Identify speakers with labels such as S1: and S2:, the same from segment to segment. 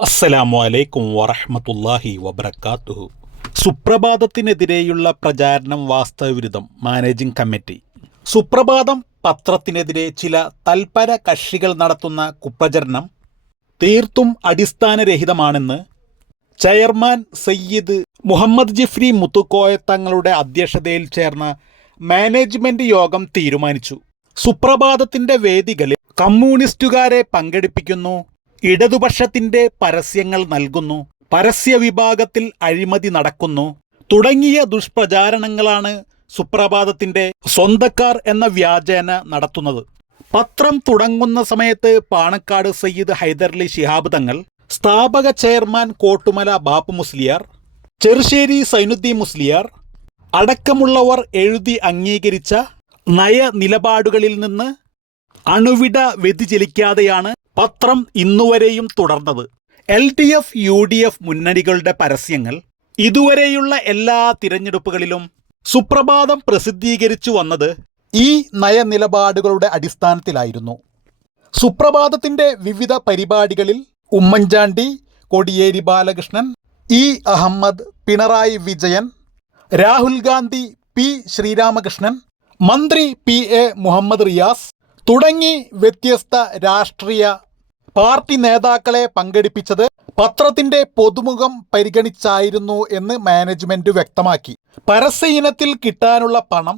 S1: അസ്സലാമു അലൈക്കും വറഹ്മത്തുള്ളാഹി വബർക്കാത്തുഹു സുപ്രഭാതത്തിനെതിരെയുള്ള പ്രചാരണം വാസ്തവവിരുദ്ധം മാനേജിംഗ് കമ്മിറ്റി. സുപ്രഭാതം പത്രത്തിനെതിരെ ചില തൽപര കക്ഷികൾ നടത്തുന്ന കുപ്രചരണം തീർത്തും അടിസ്ഥാനരഹിതമാണെന്ന് ചെയർമാൻ സയ്യിദ് മുഹമ്മദ് ജിഫ്രി മുത്തുക്കോയ തങ്ങളുടെ അധ്യക്ഷതയിൽ ചേർന്ന മാനേജ്മെന്റ് യോഗം തീരുമാനിച്ചു. സുപ്രഭാതത്തിന്റെ വേദികളിൽ കമ്മ്യൂണിസ്റ്റുകാരെ പങ്കെടുപ്പിക്കുന്നു ഇടതുപക്ഷത്തിന്റെ പരസ്യങ്ങൾ നൽകുന്നു. പരസ്യ വിഭാഗത്തിൽ അഴിമതി നടക്കുന്നു. തുടങ്ങിയ ദുഷ്പ്രചാരണങ്ങളാണ് സുപ്രഭാതത്തിന്റെ സ്വന്തക്കാർ എന്ന വ്യാജേന നടത്തുന്നത്. പത്രം തുടങ്ങുന്ന സമയത്ത് പാണക്കാട് സയ്യിദ് ഹൈദർലി ശിഹാബ് തങ്ങൾ സ്ഥാപക ചെയർമാൻ കോട്ടുമല ബാപ്പു മുസ്ലിയാർ ചെറുശ്ശേരി സൈനുദ്ദീൻ മുസ്ലിയാർ അടക്കമുള്ളവർ എഴുതി അംഗീകരിച്ച നയ നിലപാടുകളിൽ നിന്ന് അണുവിട വ്യതിചലിക്കാതെയാണ് പത്രം ഇന്നുവരെയും തുടർന്നത്. L D F U D F മുന്നണികളുടെ പരസ്യങ്ങൾ ഇതുവരെയുള്ള എല്ലാ തിരഞ്ഞെടുപ്പുകളിലും സുപ്രഭാതം പ്രസിദ്ധീകരിച്ചു വന്നത് ഈ നയനിലപാടുകളുടെ അടിസ്ഥാനത്തിലായിരുന്നു. സുപ്രഭാതത്തിന്റെ വിവിധ പരിപാടികളിൽ ഉമ്മൻചാണ്ടി കോടിയേരി ബാലകൃഷ്ണൻ ഇ അഹമ്മദ് പിണറായി വിജയൻ രാഹുൽ ഗാന്ധി പി ശ്രീരാമകൃഷ്ണൻ മന്ത്രി പി എ മുഹമ്മദ് റിയാസ് തുടങ്ങി വ്യത്യസ്ത രാഷ്ട്രീയ പാർട്ടി നേതാക്കളെ പങ്കെടുപ്പിച്ചത് പത്രത്തിന്റെ പൊതുമുഖം പരിഗണിച്ചായിരുന്നു എന്ന് മാനേജ്മെന്റ് വ്യക്തമാക്കി. പരസ്യ ഇനത്തിൽ കിട്ടാനുള്ള പണം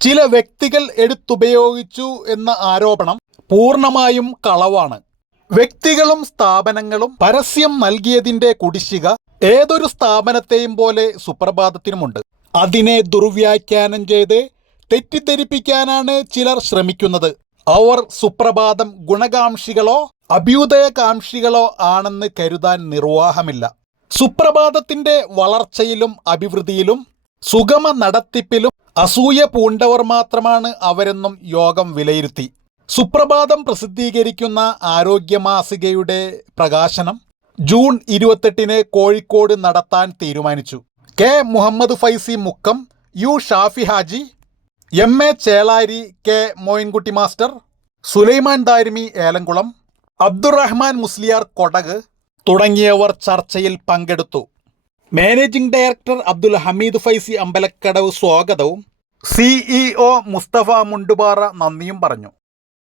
S1: ചില വ്യക്തികൾ എടുത്തുപയോഗിച്ചു എന്ന ആരോപണം പൂർണമായും കളവാണ്. വ്യക്തികളും സ്ഥാപനങ്ങളും പരസ്യം നൽകിയതിന്റെ കുടിശ്ശിക ഏതൊരു സ്ഥാപനത്തെയും പോലെ സുപ്രഭാതത്തിനുമുണ്ട്. അതിനെ ദുർവ്യാഖ്യാനം ചെയ്ത് തെറ്റിദ്ധരിപ്പിക്കാനാണ് ചിലർ ശ്രമിക്കുന്നത്. അവർ സുപ്രഭാതം ഗുണകാംക്ഷികളോ അഭ്യുദയകാംക്ഷികളോ ആണെന്ന് കരുതാൻ നിർവാഹമില്ല. സുപ്രഭാതത്തിന്റെ വളർച്ചയിലും അഭിവൃദ്ധിയിലും സുഗമ നടത്തിപ്പിലും അസൂയ പൂണ്ടവർ മാത്രമാണ് അവരെന്നും യോഗം വിലയിരുത്തി. സുപ്രഭാതം പ്രസിദ്ധീകരിക്കുന്ന ആരോഗ്യ മാസികയുടെ പ്രകാശനം ജൂൺ ഇരുപത്തെട്ടിന് കോഴിക്കോട് നടത്താൻ തീരുമാനിച്ചു. K. Muhammad Faizy Mukkam U Shafi Haji M. A. Chelari K. Moinkutty master Sulaiman Darimi Elamkulam. Abdurahman Musliyar Kodak. തുടങ്ങിയവർ ചർച്ചയിൽ പങ്കെടുത്തു. മാനേജിംഗ് ഡയറക്ടർ അബ്ദുൽ ഹമീദ് ഫൈസി അമ്പലക്കടവ് സ്വാഗതവും. സിഇഒ മുസ്തഫ മുണ്ടുപാറ നന്ദിയും പറഞ്ഞു.